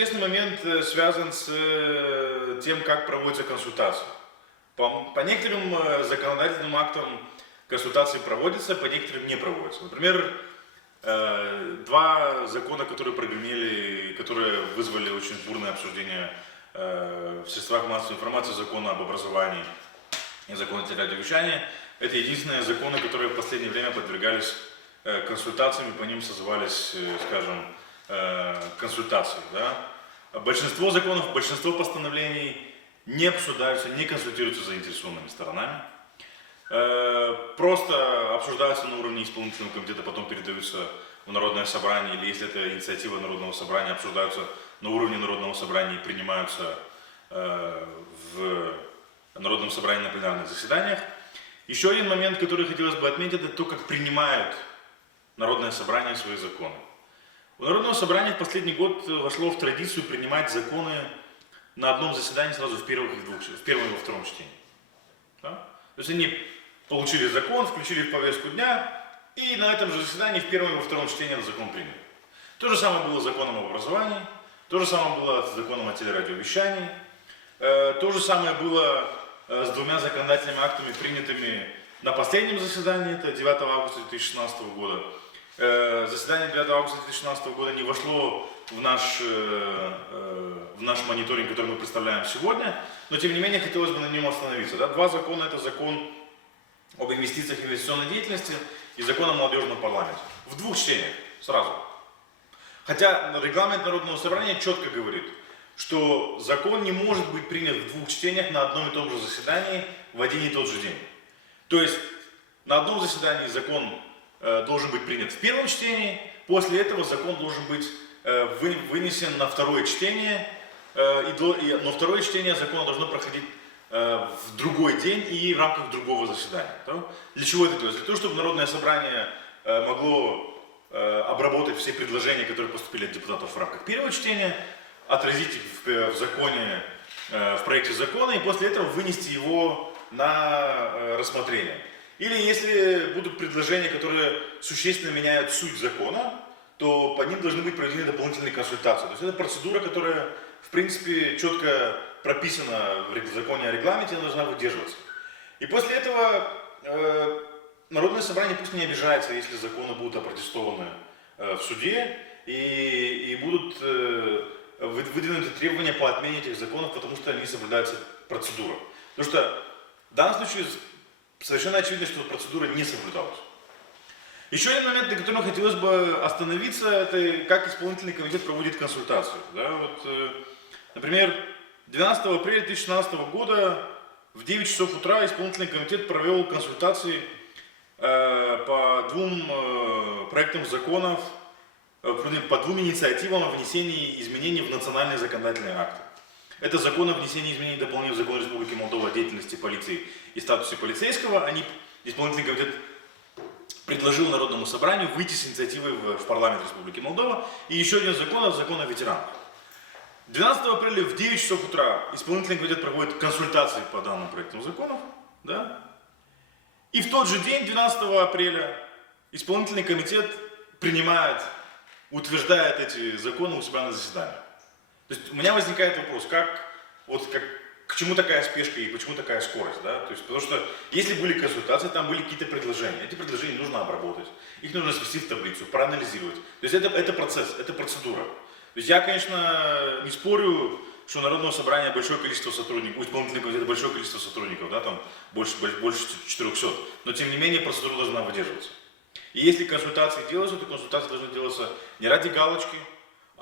интересный момент связан с тем, как проводится консультация. По некоторым законодательным актам консультации проводятся, по некоторым не проводятся. Например, два закона, которые прогремели, которые вызвали очень бурное обсуждение в средствах массовой информации, закон об образовании и закон о телерадиовещании, это единственные законы, которые в последнее время подвергались консультациям, и по ним созывались, скажем, консультации. Да? Большинство законов, большинство постановлений не обсуждаются, не консультируются с заинтересованными сторонами. Просто обсуждаются на уровне исполнительного комитета, потом передаются в Народное собрание, или если это инициатива Народного собрания, обсуждаются на уровне Народного собрания и принимаются в Народном собрании на пленарных заседаниях. Еще один момент, который хотелось бы отметить, это то, как принимают Народное собрание свои законы. У Народного собрания в последний год вошло в традицию принимать законы на одном заседании сразу в первом и во втором чтении. Да? То есть они получили закон, включили в повестку дня, и на этом же заседании в первом и во втором чтении этот закон приняли. То же самое было с законом об образовании, то же самое было с законом о телерадиовещании, то же самое было с двумя законодательными актами, принятыми на последнем заседании, это 9 августа 2016 года. Заседание 9 августа 2016 года не вошло в наш мониторинг, который мы представляем сегодня, но тем не менее хотелось бы на нем остановиться. Да? Два закона, это закон об инвестициях и инвестиционной деятельности и закон о молодежном парламенте. В двух чтениях, сразу. Хотя регламент Народного собрания четко говорит, что закон не может быть принят в двух чтениях на одном и том же заседании в один и тот же день. То есть на одном заседании закон должен быть принят в первом чтении, после этого закон должен быть вынесен на второе чтение, но второе чтение закона должно проходить в другой день и в рамках другого заседания. Да? Для чего это делается? Для того, чтобы Народное собрание могло обработать все предложения, которые поступили от депутатов в рамках первого чтения, отразить их в законе, в проекте закона, и после этого вынести его на рассмотрение. Или если будут предложения, которые существенно меняют суть закона, то по ним должны быть проведены дополнительные консультации. То есть это процедура, которая, в принципе, четко прописана в законе о регламенте, она должна выдерживаться. И после этого Народное собрание пусть не обижается, если законы будут опротестованы в суде и будут выдвинуты требования по отмене этих законов, потому что не соблюдается процедура. Потому что в данном случае совершенно очевидно, что процедура не соблюдалась. Еще один момент, на котором хотелось бы остановиться, это как исполнительный комитет проводит консультацию. Да? Вот, например, 12 апреля 2016 года в 9 часов утра исполнительный комитет провел консультации по двум проектам законов, по двум инициативам о внесении изменений в национальные законодательные акты. Это закон о внесении изменений и дополнений в закон Республики Молдова о деятельности полиции и статусе полицейского. Исполнительный комитет предложил Народному собранию выйти с инициативой в парламент Республики Молдова. И еще один закон о ветеранах. 12 апреля в 9 часов утра исполнительный комитет проводит консультации по данным проектам законов. Да? И в тот же день, 12 апреля, исполнительный комитет утверждает эти законы у себя на заседании. То есть у меня возникает вопрос, к чему такая спешка и почему такая скорость, да? То есть, потому что если были консультации, там были какие-то предложения, эти предложения нужно обработать, их нужно свести в таблицу, проанализировать. То есть это процесс, это процедура. То есть я, конечно, не спорю, что у Народного собрания большое количество сотрудников, у исполнительного комитета большое количество сотрудников, да, там больше 400, но тем не менее процедура должна выдерживаться. И если консультации делаются, то консультации должны делаться не ради галочки,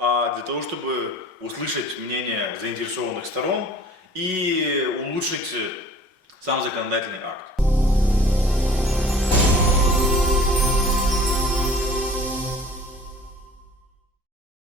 а для того, чтобы услышать мнение заинтересованных сторон и улучшить сам законодательный акт.